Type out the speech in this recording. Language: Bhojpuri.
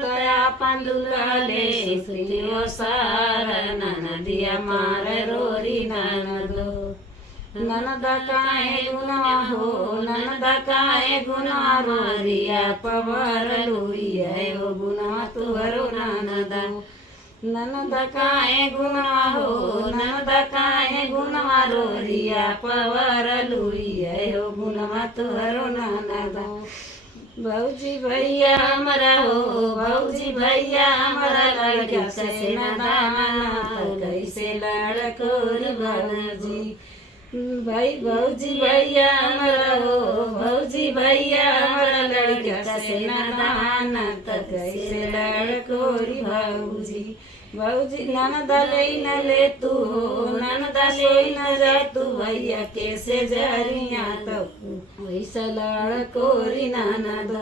तया पंदुलले सुतियो सार ननदिया मार रोरी ननदो ननद काहे गुना हो ननद काहे गुना रोरिया पवर लुइया हो गुना तुहरो ननद ननद काहे गुना हो ननद काहे गुना रोरिया पवर लुइया हो गुना तुहरो ननद भौजी भैया हमारा हो भौजी भैया हमारा लड़का से नदाना कैसे लड़कोरी भौजी भाई भौजी भैया हमारा हो भौजी भैया हमारा लड़का से नदाना कैसे लड़कोरी भौजी भौजी ननद ले न ले तू हो ननद ले न जा तू भैया कैसे जरिया तो वैसा लड़कोरी ननद